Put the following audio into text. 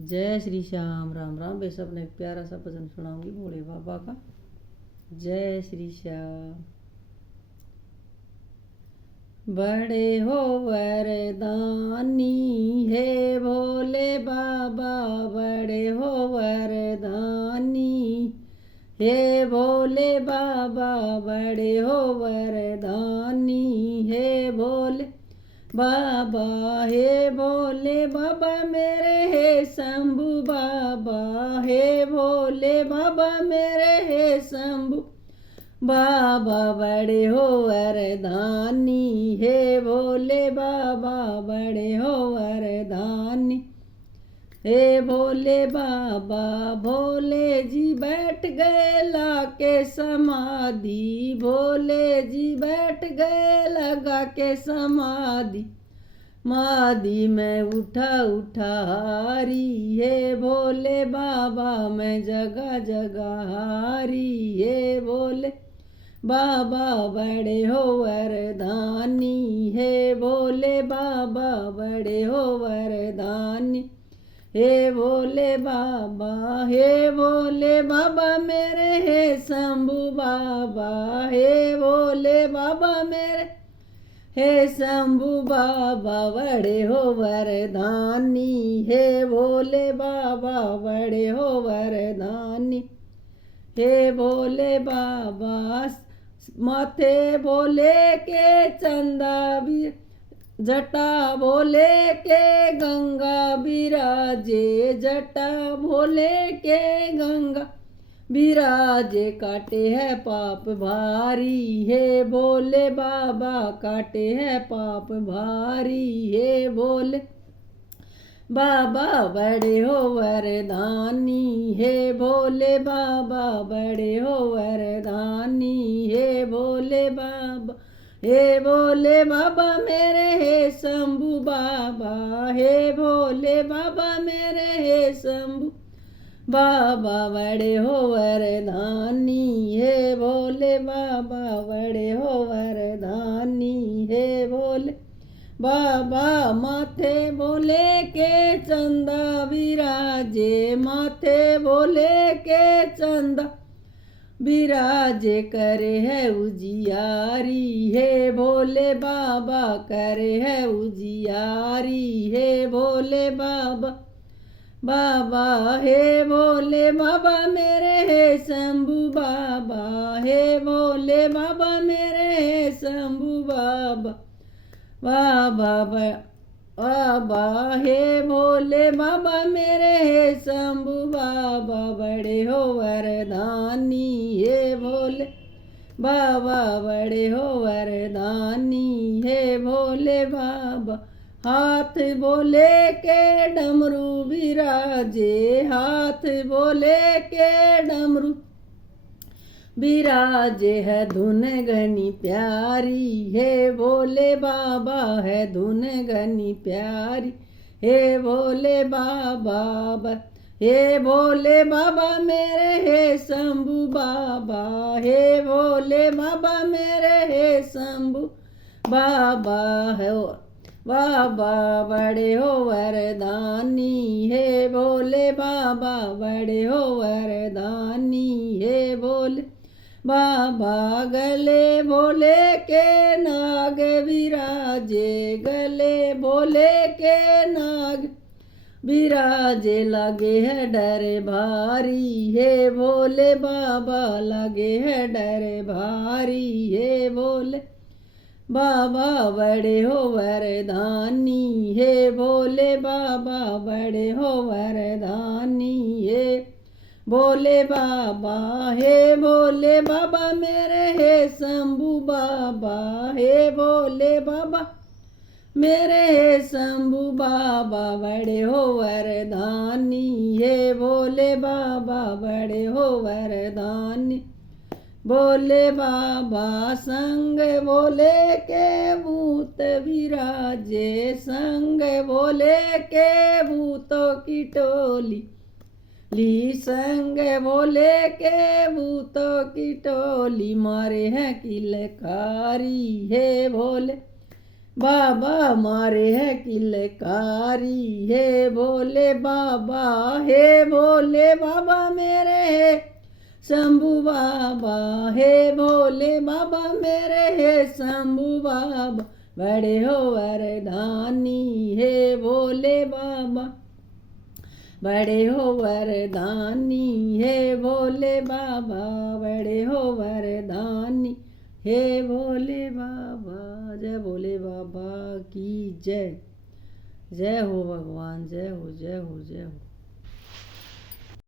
जय श्री श्याम। राम राम। बे सबने एक प्यारा सा भजन सुनाऊंगी भोले बाबा का। जय श्री श्याम। बड़े हो वरदानी हे भोले बाबा, बड़े हो वरदानी हे भोले बाबा, बड़े हो वरदानी हे भोले बाबा, हे भोले बाबा मेरे, हे शंभू बाबा, हे भोले बाबा मेरे, हे शंभू बाबा, बड़े हो वरदानी हे भोले बाबा, बड़े हो वरदानी हे भोले बाबा। भोले जी बैठ गए लाके समाधि, भोले जी बैठ गए लगा के समाधि, मादी में उठा उठा हारी हे भोले बाबा, मैं जगह जगह हारी हे भोले बाबा, बड़े हो वरदानी हे भोले बाबा, बड़े हो वरदानी हे भोले बाबा, हे भोले बाबा मेरे, हे शंभू बाबा, हे भोले बाबा मेरे, हे शंभू बाबा, बड़े हो वरदानी हे भोले बाबा, बड़े हो वरदानी हे भोले बाबा। माथे भोले के चंदा भी, जटा भोले के गंगा बिराजे, जटा भोले के गंगा बिराजे, काटे है पाप भारी हे भोले बाबा, काटे है पाप भारी हे भोले बाबा, बड़े हो वरदानी हे भोले बाबा, बड़े हो वरदानी हे भोले बाबा, हे भोले बाबा मेरे, हे शंभू बाबा, हे भोले बाबा मेरे, हे शंभू बाबा, बड़े हो वरदानी हे भोले बाबा, बड़े हो वरदानी हे भोले बाबा। माथे भोले के चंदा विराजे, माथे भोले के चंदा विराजे, करे है उजियारी हे भोले बाबा, करे है उजियारी हे भोले बाबा बाबा, हे भोले बाबा मेरे, हे शंभू बाबा, हे भोले बाबा मेरे, हे शंभू बाबा बाबा बाबा, हे भोले बाबा मेरे, हे शंभू बाबा, बड़े हो वरदानी हे भोले बाबा, बड़े हो वरदानी हे भोले बाबा। हाथ भोले के डमरू विराजे, हाथ भोले के डमरू विराजे, है धुन घनी प्यारी हे भोले बाबा, है धुन घनी प्यारी हे भोले बाबा, हे भोले बाबा मेरे, हे शंभू बाबा, हे भोले बाबा मेरे, हे शंभू बाबा है बाबा, बड़े हो वरदानी हे भोले बाबा, बड़े हो वरदानी हे भोले बाबा। गले भोले के नाग विराजे, गले भोले के नाग विराजे, लगे है डर भारी हे भोले बाबा, लगे है डर भारी हे भोले बाबा, बड़े हो वरदानी हे भोले बाबा, बड़े हो वरदानी हे भोले बाबा, हे भोले बाबा मेरे, हे शंभू बाबा, हे भोले बाबा मेरे, हे शंभू बाबा, बड़े हो वरदानी हे भोले बाबा, बड़े हो वरदानी भोले बाबा। संग भोले के भूत विराजे, संग भोले के भूतों की टोली ली, संग भोले के भूतों की टोली, मारे हैं किलकारी हे भोले बाबा मारे है किलकारी, हे भोले बाबा, हे भोले बाबा मेरे हे शंभू बाबा, हे भोले बाबा मेरे हे शंभू बाबा, बड़े हो वरदानी, हे भोले बाबा, बड़े हो वरदानी, हे भोले बाबा, बड़े हो वरदानी, हे भोले बाबा। जय भोले बाबा की जय। जय हो भगवान, जय हो जय हो जय हो।